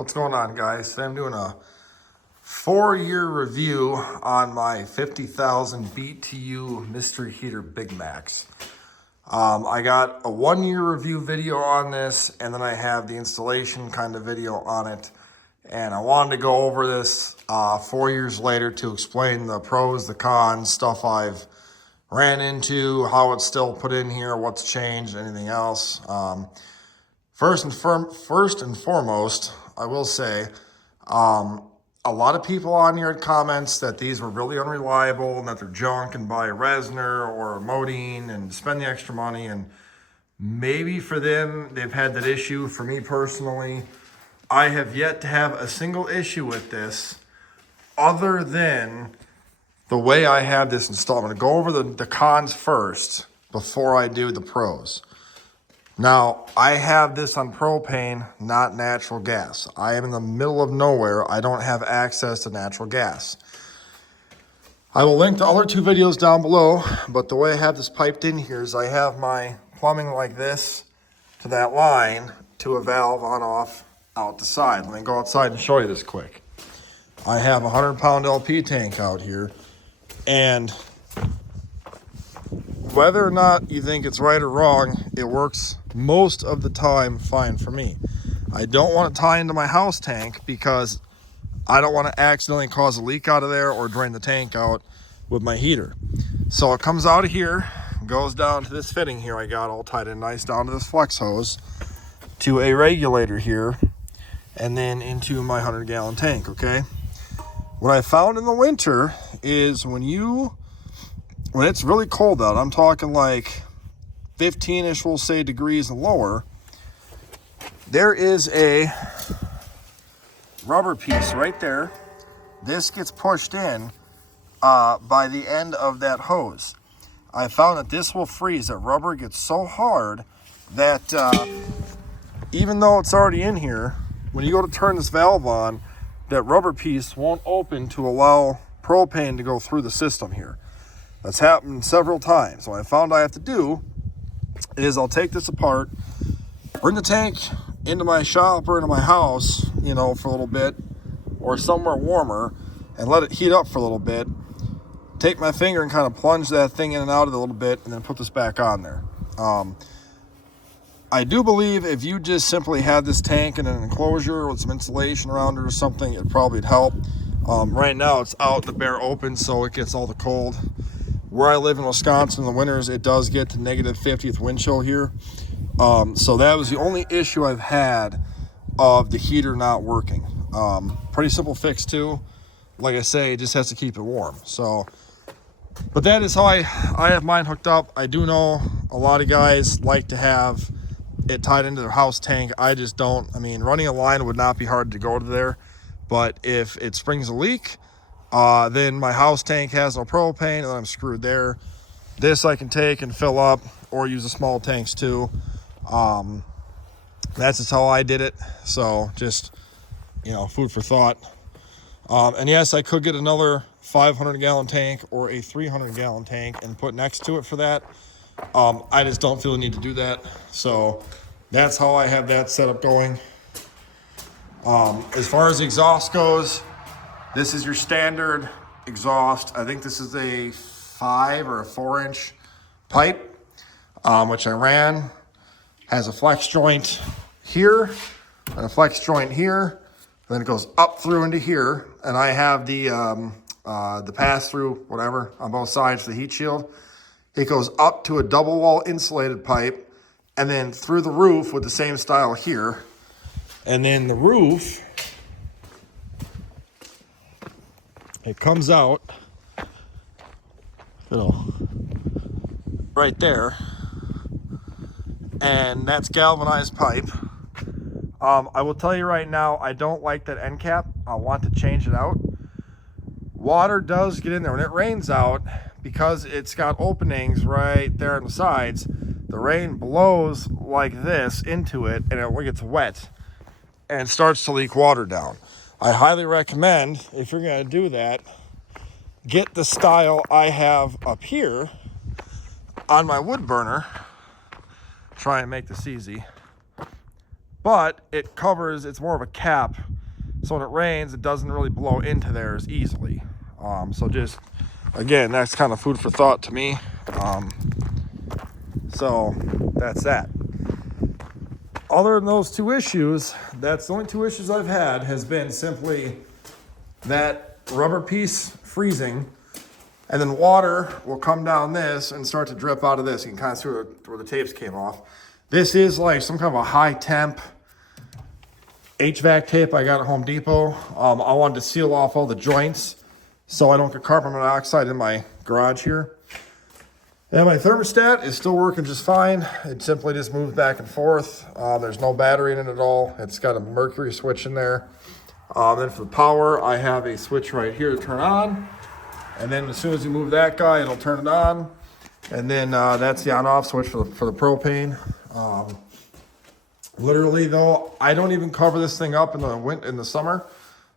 What's going on, guys? Today I'm doing a 4-year review on my 50,000 BTU mystery heater Big Maxx. I got a 1-year review video on this, and then I have the installation kind of video on it. And I wanted to go over this 4 years later to explain the pros, the cons, stuff I've ran into, how it's still put in here, what's changed, anything else. First and foremost, I will say, a lot of people on here had comments that these were really unreliable and that they're junk and buy a Resner or a Modine and spend the extra money. And maybe for them, they've had that issue. For me personally, I have yet to have a single issue with this other than the way I have this installed. I'm going to go over the cons first before I do the pros. Now, I have this on propane, not natural gas. I am in the middle of nowhere. I don't have access to natural gas. I will link the other 2 videos down below, but the way I have this piped in here is I have my plumbing like this to that line to a valve on off out the side. Let me go outside and show you this quick. I have a 100-pound LP tank out here, and whether or not you think it's right or wrong, it works most of the time fine for me. I don't want to tie into my house tank because I don't want to accidentally cause a leak out of there or drain the tank out with my heater. So it comes out of here, goes down to this fitting here I got all tied in nice down to this flex hose, to a regulator here, and then into my 100-gallon tank, okay? What I found in the winter is when it's really cold out, I'm talking like 15-ish, we'll say, degrees and lower, there is a rubber piece right there. This gets pushed in by the end of that hose. I found that this will freeze. That rubber gets so hard that even though it's already in here, when you go to turn this valve on, that rubber piece won't open to allow propane to go through the system here. That's happened several times. What I found I have to do is I'll take this apart, bring the tank into my shop or into my house, for a little bit, or somewhere warmer, and let it heat up for a little bit. Take my finger and kind of plunge that thing in and out of it a little bit, and then put this back on there. I do believe if you just simply had this tank in an enclosure with some insulation around it or something, it probably would help. Right now it's out in the bare open, so it gets all the cold. Where I live in Wisconsin in the winters, it does get to negative 50th wind chill here. So that was the only issue I've had of the heater not working. Pretty simple fix too. Like I say, it just has to keep it warm. So, but that is how I have mine hooked up. I do know a lot of guys like to have it tied into their house tank. I just don't. I mean, running a line would not be hard to go to there. But if it springs a leak, then my house tank has no propane, and then I'm screwed there. This I can take and fill up, or use the small tanks too. That's just how I did it. So just, food for thought. And yes, I could get another 500-gallon tank or a 300-gallon tank and put next to it for that. I just don't feel the need to do that. So that's how I have that setup going. As far as the exhaust goes, this is your standard exhaust. I think this is a 5 or a 4-inch pipe, which I ran. Has a flex joint here and a flex joint here. And then it goes up through into here. And I have the pass-through, whatever, on both sides for the heat shield. It goes up to a double wall insulated pipe and then through the roof with the same style here. And then the roof, it comes out, right there, and that's galvanized pipe. I will tell you right now, I don't like that end cap. I want to change it out. Water does get in there. When it rains out, because it's got openings right there on the sides, the rain blows like this into it, and it gets wet and starts to leak water down. I highly recommend, if you're going to do that, get the style I have up here on my wood burner. Try and make this easy. but it covers, it's more of a cap. So when it rains, it doesn't really blow into there as easily. So just, again, that's kind of food for thought to me. So that's that. Other than those two issues, that's the only two issues I've had, has been simply that rubber piece freezing, and then water will come down this and start to drip out of this. You can kind of see where the tapes came off. This is like some kind of a high temp HVAC tape I got at Home Depot. I wanted to seal off all the joints so I don't get carbon monoxide in my garage here. And my thermostat is still working just fine. It simply just moves back and forth. There's no battery in it at all. It's got a mercury switch in there. Then for the power, I have a switch right here to turn on. And then as soon as you move that guy, it'll turn it on. And then that's the on-off switch for the propane. Literally though, I don't even cover this thing up in the summer.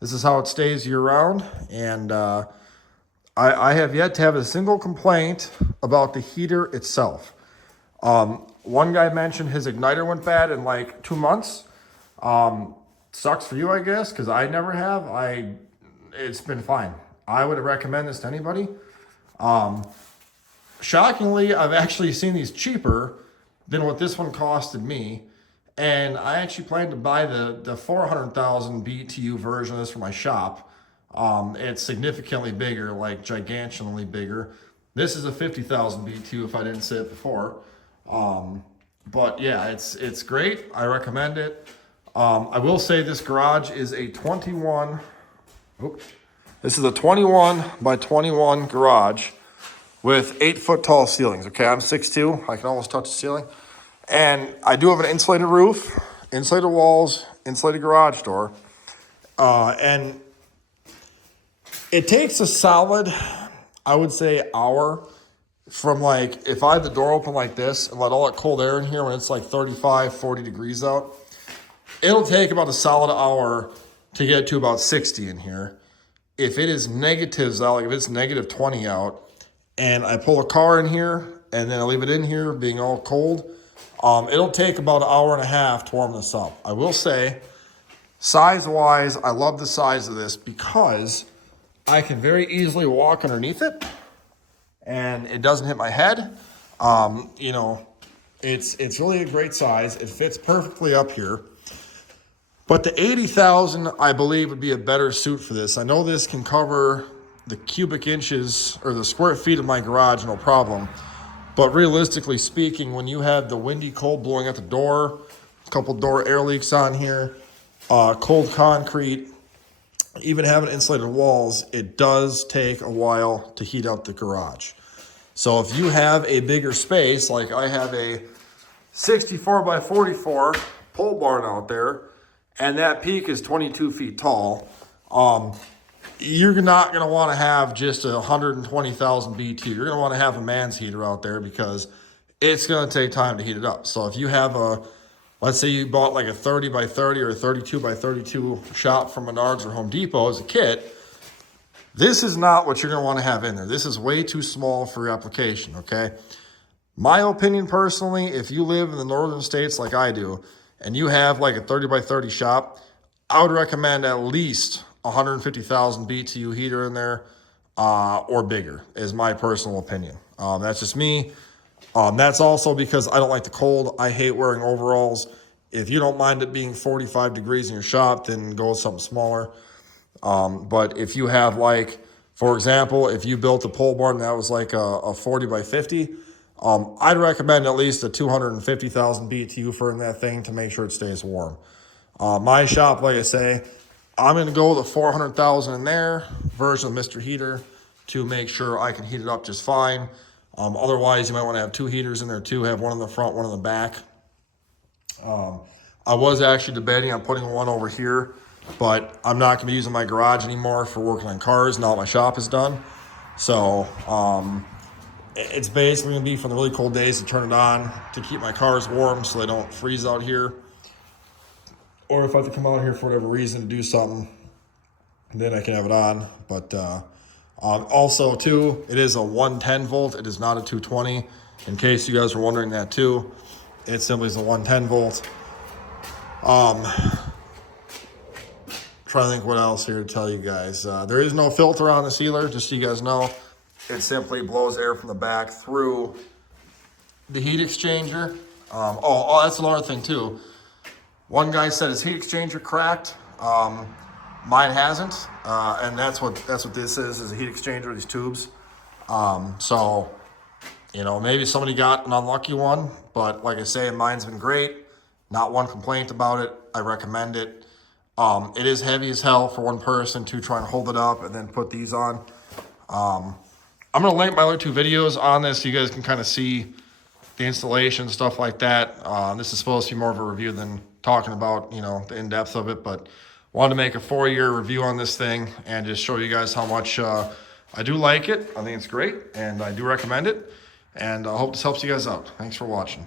This is how it stays year round. And I have yet to have a single complaint about the heater itself. One guy mentioned his igniter went bad in like 2 months. Sucks for you, I guess, because I never have. It's been fine. I would recommend this to anybody. Shockingly, I've actually seen these cheaper than what this one costed me. And I actually plan to buy the 400,000 BTU version of this for my shop. It's significantly bigger, like gigantically bigger. This is a 50,000 BTU if I didn't say it before. But yeah, it's great. I recommend it. I will say this garage is a 21. This is a 21 by 21 garage with 8-foot tall ceilings. Okay, I'm 6'2". I can almost touch the ceiling. And I do have an insulated roof, insulated walls, insulated garage door. And it takes a solid, I would say, hour from like, if I had the door open like this and let all that cold air in here when it's like 35, 40 degrees out, it'll take about a solid hour to get to about 60 in here. If it is negatives out, like if it's negative 20 out, and I pull a car in here and then I leave it in here being all cold, it'll take about an hour and a half to warm this up. I will say, size-wise, I love the size of this because I can very easily walk underneath it and it doesn't hit my head. You know, it's really a great size. It fits perfectly up here. But the 80,000, I believe, would be a better suit for this. I know this can cover the cubic inches or the square feet of my garage, no problem. But realistically speaking, when you have the windy cold blowing at the door, a couple door air leaks on here, cold concrete, even having insulated walls, it does take a while to heat up the garage. So if you have a bigger space, like I have a 64 by 44 pole barn out there, and that peak is 22 feet tall, you're not going to want to have just a 120,000 BTU. You're going to want to have a man's heater out there because it's going to take time to heat it up. So if you have let's say you bought like a 30 by 30 or a 32 by 32 shop from Menards or Home Depot as a kit, this is not what you're going to want to have in there. This is way too small for your application, okay? My opinion personally, if you live in the northern states like I do, and you have like a 30 by 30 shop, I would recommend at least 150,000 BTU heater in there or bigger is my personal opinion. That's just me. That's also because I don't like the cold. I hate wearing overalls. If you don't mind it being 45 degrees in your shop, then go with something smaller. But if you have like, for example, if you built a pole barn that was like a 40 by 50, I'd recommend at least a 250,000 BTU for in that thing to make sure it stays warm. My shop, like I say, I'm going to go with a 400,000 in there version of Mr. Heater to make sure I can heat it up just fine. Otherwise, you might want to have two heaters in there too. Have one in the front, one in the back. I was actually debating on putting one over here, but I'm not going to be using my garage anymore for working on cars now that my shop is done. So it's basically going to be for the really cold days to turn it on to keep my cars warm so they don't freeze out here. Or if I have to come out here for whatever reason to do something, then I can have it on. But also, too, it is a 110 volt. It is not a 220. In case you guys were wondering that, too, it simply is a 110 volt. Trying to think what else here to tell you guys. There is no filter on the sealer, just so you guys know. It simply blows air from the back through the heat exchanger. Oh, that's another thing too. One guy said his heat exchanger cracked. Mine hasn't, and that's what this is a heat exchanger, these tubes. So, you know, maybe somebody got an unlucky one, but like I say, mine's been great. Not one complaint about it. I recommend it. It is heavy as hell for one person to try and hold it up and then put these on. I'm going to link my other two videos on this so you guys can kind of see the installation, stuff like that. This is supposed to be more of a review than talking about, you know, the in-depth of it, but wanted to make a 4-year review on this thing and just show you guys how much I do like it. I think it's great, and I do recommend it, and I hope this helps you guys out. Thanks for watching.